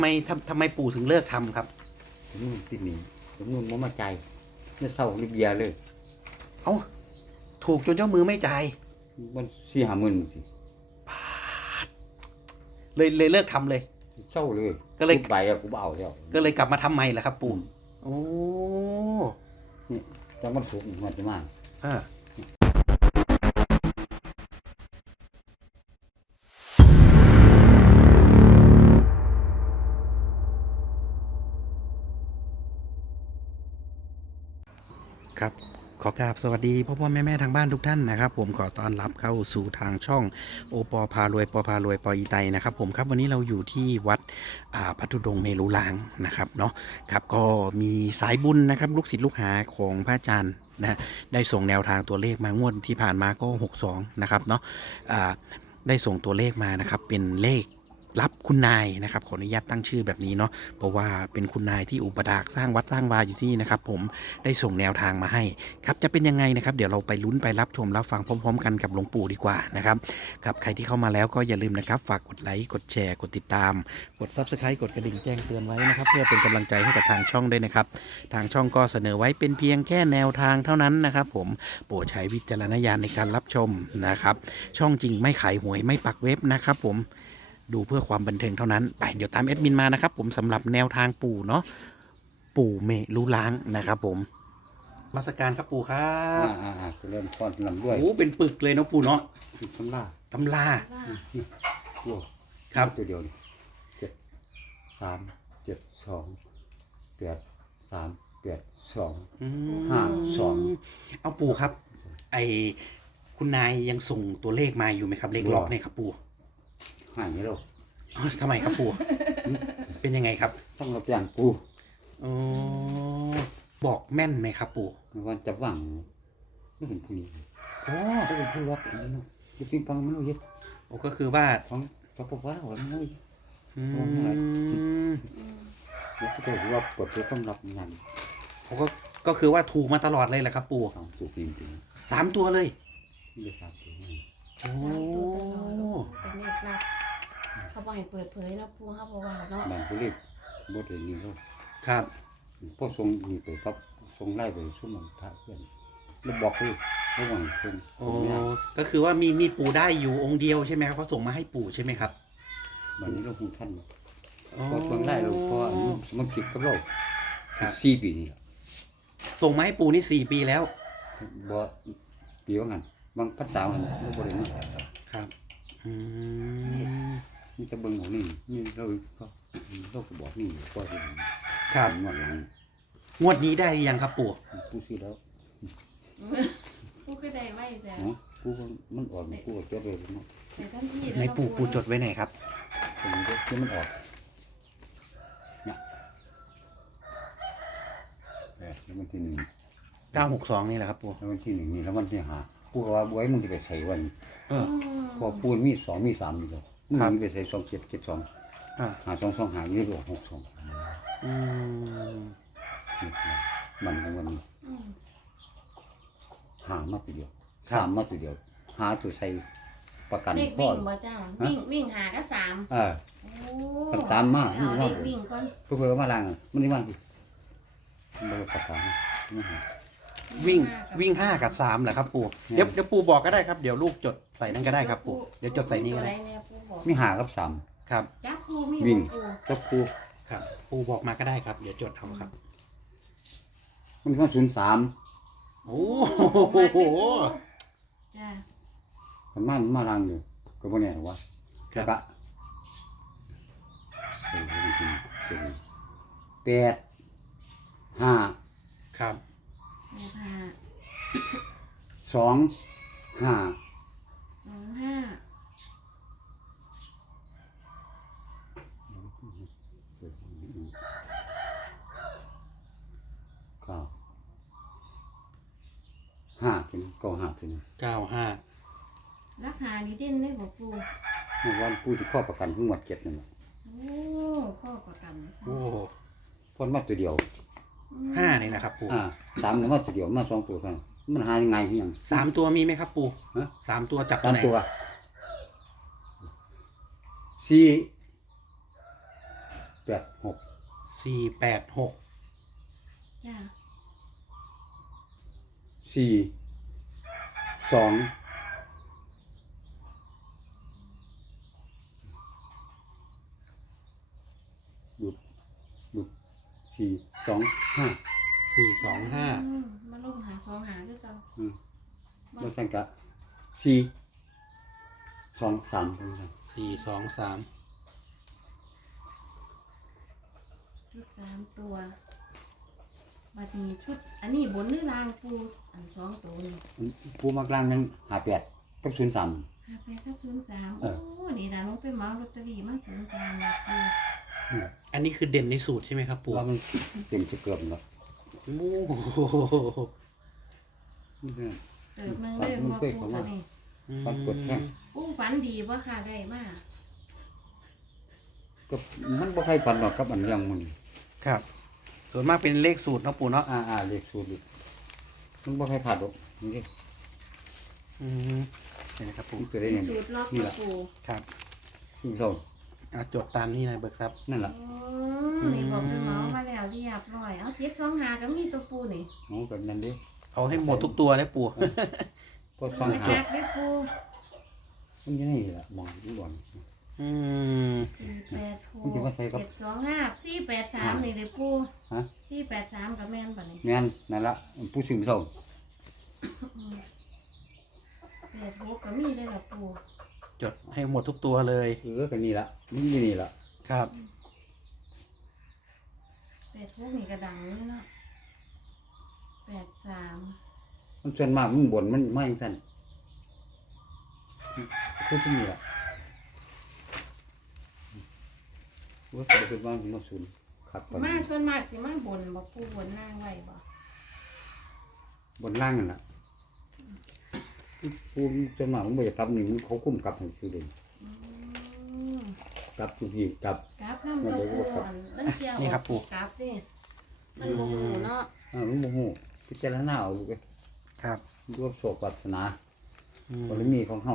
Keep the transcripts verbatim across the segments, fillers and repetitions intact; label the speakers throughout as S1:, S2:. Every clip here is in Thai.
S1: ทำไมทำทำไมปู่ถึงเลิกทำครับ
S2: ผมนู่นติดหนีผมนู่นมันมาใจเนี่ยเศร้าลิเบียเลย
S1: เอ้าถูกจนเจ้ามือไม่จ่าย
S2: มันสี่ห้าหมื่นสิ
S1: เลยเลยเลิกทำเลย
S2: เศร้าเลย
S1: ก็เลย
S2: ไปอะกูเอาแล้ว
S1: ก็เลยกลับมาทำใหม่แหละครับปู่โอ้
S2: นี่จังมันสูงมันจะมาก
S1: อ่าครับขอกราบสวัสดีพ่อพ่อแม่แม่ทางบ้านทุกท่านนะครับผมขอต้อนรับเข้าสู่ทางช่องโอปอพารวยปอพารวยปออีไตนะครับผมครับวันนี้เราอยู่ที่วัดพัทธุดงค์เมรุลางนะครับเนาะครับก็มีสายบุญนะครับลูกศิษย์ลูกหาของพระอาจารย์นะได้ส่งแนวทางตัวเลขมางวดที่ผ่านมาก็หกสองนะครับเนาะได้ส่งตัวเลขมานะครับเป็นเลขรับคุณนายนะครับขออนุญาตตั้งชื่อแบบนี้เนาะเพราะว่าเป็นคุณนายที่อุปถากสร้างวัดสร้างวาอยู่ที่นี่นะครับผมได้ส่งแนวทางมาให้ครับจะเป็นยังไงนะครับเดี๋ยวเราไปลุ้นไปรับชมรับฟังพร้อมๆกันกับหลวงปู่ดีกว่านะครับครับใครที่เข้ามาแล้วก็อย่าลืมนะครับฝากกดไลค์กดแชร์กดติดตามกด ซับสไครบ์ กดกระดิ่งแจ้งเตือนไว้นะครับเพื่อเป็นกำลังใจให้กับทางช่องด้วยนะครับทางช่องก็เสนอไว้เป็นเพียงแค่แนวทางเท่านั้นนะครับผมโปรดใช้วิจารณญาณในการรับชมนะครับช่องจริงไม่ขายหวยไม่ปักเว็บนะครับผมดูเพื่อความบันเทิงเท่านั้นไปเดี๋ยวตามแอดมินมานะครับผมสำหรับแนวทางปู่เนาะปู่เมรุล้างนะครับผมมาสการครับปู่ครับ
S2: อ่าอ่าเริ่มป้อนลำด้วย
S1: โอ้เป็นปึกเลยเนาะปู่เนาะ
S2: ตำรา
S1: ตำรา
S2: โอ้
S1: ครับ
S2: ตัวเดียวเจ็ดสามเจ็ดสองแปดสามแปดสองห้าสอง
S1: เอาปู่ครับไอคุณนายยังส่งตัวเลขมาอยู่ไหมครับเลขล็อกเนี่ยครับปู่
S2: หายแล้ว
S1: ทำไมครับปู่เป็นยังไงครับ
S2: ต้องรับอย่างปู่
S1: อ๋อบอกแม่นไหมครับปู่
S2: วันจะว่างไม่เห็นผู้นี้
S1: โอ้
S2: ก็เป็นผู้รับอันนี้เนาะจะปิ้งปังไม่รู้ยึด
S1: โอ้ก็คือว่า
S2: ของพระพุทธเจ้าหัวไม่รู้
S1: อืม
S2: แล้วก็ถือว่าปวดตัวต้องรับงาน
S1: เขาก็ก็คือว่าถูกมาตลอดเลยแหละครับปู่
S2: ถูกจริงจริง
S1: สามตัวเลย
S2: ไม่สามตัว
S1: โอ้
S3: เป็นเลขลับเขาบอกให้เปิดเผยแล้วปู่เขาบอกว่าเนาะ
S2: บางผู้เล็กบทเรียนนี่ก็
S1: ครับ
S2: พอทรงนี่ไปปั๊บทรงไล่ไปสุ่มพระเพื่อนแล้วบอกเลยระหว่างทรง
S1: โอ้ก็คือว่ามีมีปู่ได้อยู่องค์เดียวใช่ไหมครับเขาส่งมาให้ปู่ใช่ไหมครับ
S2: วันนี้เราคงท่านพอทรงไล่เราพอสมัครคิดกับเราสี่ปีนี่
S1: ส่งมาให้ปู่นี่สี่ปีแล้ว
S2: บ่ปีว่างั้นบางภาษามันเราบริเวณ
S1: ครับอืม
S2: นี่จะเบิ่งหมดนี่นี่เราก็เราก็บอกนี่ก็เห็น
S1: ครับ
S2: งวดหลัง
S1: งวดนี้ได้ยังครับปู่
S2: ปู่ซื้อแล้ว
S3: ปู่ก็ได้ไว้แต่
S2: ปู่มันออกปู่จดไว้เนาะ
S1: ในปู่ปู่จดไว้ไหนครับ
S2: ตรงนี้ที่มันออกเนี่ยแล้ววันที่หนึ่ง
S1: เก้าหกสองนี่แหละครับปู่
S2: แล้ววันที่หนึ่งนี่แล้ววันที่ห้าปู่ว่าบวยมึงจะไปใส่วัน
S1: เออ
S2: พอปูนมีสองมีสามมีแล้วมึงมีไปใส่สองเจ็ดเจ็ดสองหาสองสองหายี่สิบหกสอง
S1: อืม
S2: มันทั้งวันนี้หามาตัวเดียวสามมาตัวเดียวหาตัวใส่ประกัน
S3: พ่อวิ่งบ่จ้าวิ่งวิ่งหาก็สาม
S2: เออสามมา
S3: เอาเลขวิ่งก่อน
S2: เพื่อเพื่อมาล่างมันนี่ว่างดิมันประกันไม่หา
S1: วิ่งวิ่งห้ากับสามเหรอครับปู่เดี๋ยวเดี๋ยวปู่บอกก็ได้ครับเดี๋ยวลูกจดใส่นั่นก็ได้ครับปู่เดี๋ยวจดใส่นี่ก็ได้
S2: มีหากับสาม
S1: ครับ
S3: จับปูมี
S2: วิ่งจับปู
S1: ครับปู่บอกมาก็ได้ครับเดี๋ยวจดเอาครับ
S2: มันก็ศูนย์สาม
S1: โอ้โห
S3: จ้า
S2: มันมามาลังอยู่ก็บ่แน่หรอวะครับกะแปดห้า
S1: ครับ
S3: แปดห้า
S2: สองห้า
S3: สองห้า
S2: เก้าห้าถึงเก้าห้าถึง
S1: เก้าห้า
S3: ราคานี้เด่นได้บ่ปู่
S2: เมื่อวันปู่ที่ข้อประกันทั้งหมดเจ็ดนั่นแหละ
S3: โอ้ข้อประกัน
S1: โอ้
S2: พ้นมาตัวเดียว
S1: ห้านี่แหละครับปู่
S2: อ่าสามมาตัวเดียวมาสองตัวกันมันหายังไงที่ยัง
S1: สามตัวมีไหมครับปู่สามตัวจับตัวไหนตัว
S2: สี่แปดหก
S1: สี่แปดหก
S3: จ้า
S2: สี่สองหยุดหยุดสี่สองห้า
S1: สี่สองห้า
S3: อืมมาลงหาสองหาคือเก่า
S2: อืมแล้วสั่งกะสี่สองสามตรงนั้น
S1: สี่สองสาม
S3: ชุดสามตัวบัดนี้ชุด อันนี้บนหรือล่างปูอันสองตัวนี่
S2: ผู้มักล่างนั้นหาแปดกับศูนย์สาม
S3: ห้าแปดกับศูนย์สาม
S2: เอ
S3: โอ้
S2: อ
S3: นี่ดาลงไปเหมาลอตเตอรี่มาศูนย์สามนะปู
S1: อันนี้คือเด่นในสูตรใช่ไหมครับปู่
S2: ว่ามันเต็มจะเกือบแล้ว
S1: โอ้โห
S2: นี่คือ
S3: เติบหนึงเลยมาปูกันนี่
S2: ปัดกดแข้ง
S3: ปูฝันดีว่าค่ะได้มาก
S2: ก็มันบ่ใครฝันหรอกครับอันเรื่องมัน
S1: ครับ ส่วนมากเป็นเลขสูตรเนาะปู่เนาะ
S2: อ่าอ่าเลขสูตรนี่มันบ่ใครผ่านหรอกนี่เด้
S1: อืมนี่นะครับปู่
S2: มันเกิดได้ยัง
S3: สูตรล็อก
S2: นี่
S3: ก
S2: แห
S3: ระ
S2: ละ
S3: ปู
S1: ครับ
S2: ที่เศร้า
S1: อ่ะจดตามนี่นายเบิกทรัพย์
S2: นั่นแหละ
S3: อืมนี่บอกไปเหมามาแล้วเรียบร้อยเอาเจ็ดสองหาก็มีตัวปูนี่
S2: โอ้ก็นั่นเด้
S1: เอาให้หมดทุกตัวเลยปู่
S2: ก็ฟัง
S3: มา
S2: หา
S3: จักได้ปู
S2: มันยังไงล่ะมองดูบ่อน
S1: อืม
S3: สี่แปดหก
S2: มันจะมาใส่กับ
S3: เจ็ดสองห้าสี่แปดสามนี่เลยปู
S2: ฮะ
S3: สี่แปดสามกับแม่นป่ะนี่
S2: แม่นนั่นละผู้ซื้อเศร้า
S3: อืมแปดหกก็มีได้ละปู
S1: จดให้หมดทุกตัวเลย
S2: เออก็นี่ละมันอยู่นี่ละ
S1: ครับ
S3: แปดหกนี่กระดังเลยเนาะแปดสาม
S2: มันส่วนมากมันบ่นมันมาจังซั่นคือที่นี่ละว่าสิเป็นว่ามันศูนย์ครับ
S3: สิมาชวนมากสิมาบนบ่ปูบนนางไว้บ่
S2: บนล่างนั่นล่ะผู้ส่วนมากมันบ่จะกลับนี่มันเขาคุ้มกลับให้คือเด่น
S3: อืม
S2: กลับทุกทีกลับ
S3: กราฟน้ำตัวปูอันมันเกี่ยว
S1: นี่ครับปู่
S3: กราฟนี่มันบ่ฮู้เนาะ
S2: อ่ามันบ่ฮู้พิจารณาเอาลูกเอ้ย
S1: ครับ
S2: รวบโชควาสนา
S1: อืม
S2: บารมีของเฮา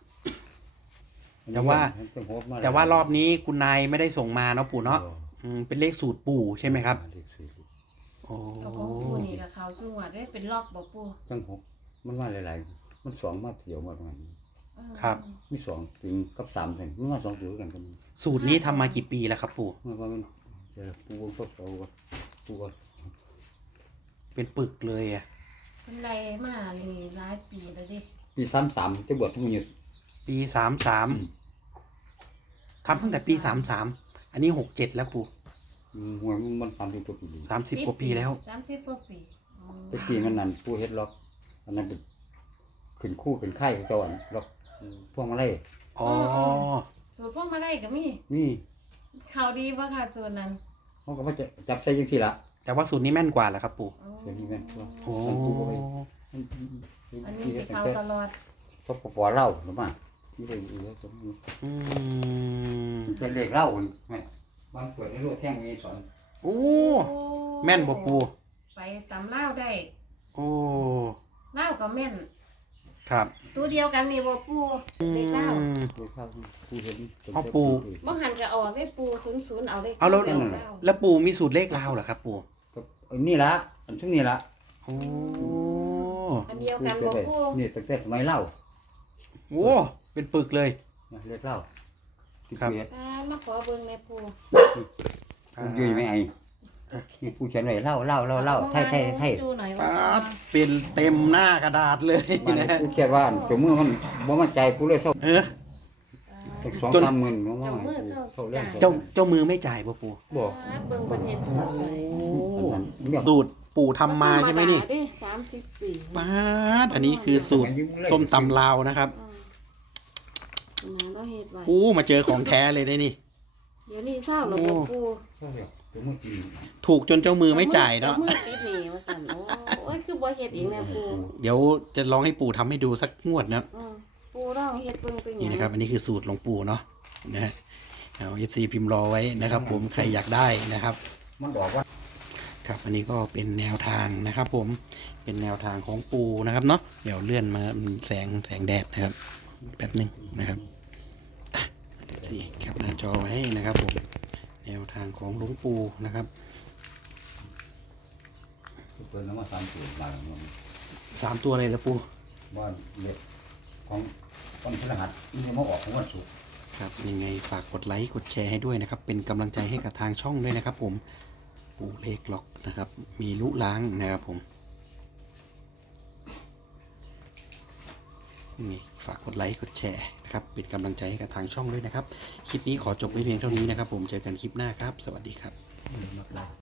S1: แต่ว่า
S2: จะโหดม
S1: แต่ว่ารอบนี้คุณนายไม่ได้ส่งมาเนาะปู่เนาะอืมเป็นเลขสูตรปู่ใช่ไหมครับ
S2: เลขสูตร
S1: โอ้
S3: เอาของปูนี่กับเขาสู้อ่ะได้เป็นล็อกบ่ปู
S2: จังหกมันมาหลายๆมันสองมาเถียวมาประมาณนี้
S3: เออ
S1: ครับ
S2: มีสองจริงกับสามเท่ามันมาสองตัวกันกัน
S1: สูตรนี้ทำมากี่ปีแล้วครับปู่
S2: มันว่ามันเดี๋ยวปูก็เอาก็ปูก็
S1: เป็นปึกเลยอ่ะ
S3: เป็นไรมานี่หลายปีแล้วเดิ
S2: ปีสามสามจะบวชทุกมื้อ
S1: ปีสามสามทำตั้งแต่ปีสามสามอันนี้หกเจ็ดแล้วปู่
S2: อืมหัวมันมันสามสิบกว่าปี
S1: สามสิบกว่าปีแล้ว
S3: สามสิบกว่าปีอ๋อ
S2: ตะกี้มันนั่นปูเฮ็ดล็อกอันนั้นเป็นขึ้นคู่เป็นไข่เจ้าอันล็อกพวงมาลัย
S1: อ๋อ
S3: สูตรพวกมาได้ก็มี
S2: นี่
S3: เขาดีป่ะค่ะส่วนนั้น
S2: เขาก็ว่าจะจับใส่จังซี่ล่ะ
S1: แต่ว่าสูตรนี้แม่นกว่าแหละครับปู่
S3: อ๋อ
S2: เดี๋ยวนี้แม่นตัว
S1: โอ้
S2: มันปูก็ไป
S3: อันนี้สิเขาตลอด
S2: ทบปอเล่าหรือเปล่าที่ได้อยู่แล้วสมมุติ
S1: อืม
S2: เป็นเด็กเล่าแม่บ้านเปิดให้รู้แท่งมีสอน
S1: โอ้แม่นบ่ปู่
S3: ไปตำเล่าวได้
S1: โอ้
S3: เล่าวกับแม่น
S1: ครับ
S3: ตัวเดียวกันนี่บ่ปูเด็กเล่าว
S1: อืม
S2: ดูข้าวปูเห็น
S1: พ่อปู
S3: บ่หันก็ออกได้ปูศูนย์ศูนย์เอาได้
S1: เอาแล้ว
S3: เดียวเล่าว
S1: แล้วปู่มีสูตรเลขลาวเหรอครับปู่
S2: ก็นี่ละอันช่วงนี้ละ
S1: โอ้
S3: อันเดียวกันบ่ปู
S2: นี่ตั้งแต่สมัยเล่า
S1: โหเป็นปึกเลย
S2: เรียกเล่าที่
S1: ครับ
S2: เปีย
S3: อ่ามาขอเบิ่งในปู
S2: ปูยืนไม่ไอนี่ผู้เขียนไว้เล่าเล่าเล่าเล่าไทยไทยไทย
S3: ดูหน่อย
S1: ป๊า
S3: ว่า
S1: ดเป็นเต็มหน้ากระดาษเลย
S2: มัน
S1: นะ
S2: ผู้เขียนว่าจมือมันบ่มั่นใจผู้เลยเศร้า
S1: เออ
S2: อีกสอง
S1: จน
S2: สามหมื่นมันว่าเศร้าเรื่อง
S1: เจ้าเจ้ามือไม่จ่ายป่ะปู่
S2: บอก
S3: อ่าเบิ่งเพิ่นเฮ็ดสวย
S1: โอ้
S2: อันนั้นเรียก
S1: สูตรปู่ทำมาใช่ไหมนี่
S3: ธรรดาเด้สามสิบสี่
S1: ป๊าดอันนี้คือสูตรส้มตำลาวนะครับ
S3: อืมอันนั้นเราเฮ็ดไว้
S1: โอ้มาเจอของแท้เลยได้นี่
S3: เดี๋ยวนี้เศร้าระบบ
S1: โอ้
S3: ปู
S2: เศร้าเรียกเป็นมือจีน
S1: ถูกจนเจ้ามือไม่จ่ายเนาะ
S3: มือติดหนี่ว่าซั่นโอ้โอ้ยคือบ่เฮ็ดเองแน่ปู
S1: เดี๋ยวจะลองให้ปู่ทำให้ดูสักงวดนะ
S3: อืมปูลองเฮ็ดเบิ่งเป็นหยัง
S1: นี่นะครับ อันนี้คือสูตรหลวงปู่เนาะนะฮะเอาเอฟซีพิมพ์รอไว้นะครับ ผมใครอยากได้นะครับ
S2: มันบอกว่า
S1: ครับอันนี้ก็เป็นแนวทางนะครับ ผมเป็นแนวทางของปู่นะครับเนาะเดี๋ยวเลื่อนมามันแสงแสงแดดนะครับแป๊บหนึ่งนะครับอ่ะเดี๋ยวสิแคปหน้าจอไว้นะครับผมแนวทางของหลวงปู่นะครับ
S2: เปิดน้ำมาสามตัวมาแล้วมัน
S1: สามตัวเลยละปู่
S2: ว่าเล็กของวันพฤหัสนี่มาออกของวันศุกร์
S1: ครับยังไงฝากกดไลค์กดแชร์ให้ด้วยนะครับ เป็นกำลังใจให้กับทางช่องด้วยนะครับ ผมปู่เลขล็อกนะครับ มีลุล้างนะครับผมยังไงฝากกดไลค์กดแชร์นะครับ เป็นกำลังใจให้กับทางช่องด้วยนะครับ คลิปนี้ขอจบไว้เพียงเท่านี้นะครับ ผมเจอกันคลิปหน้าครับ สวัสดีครับ
S2: มากได้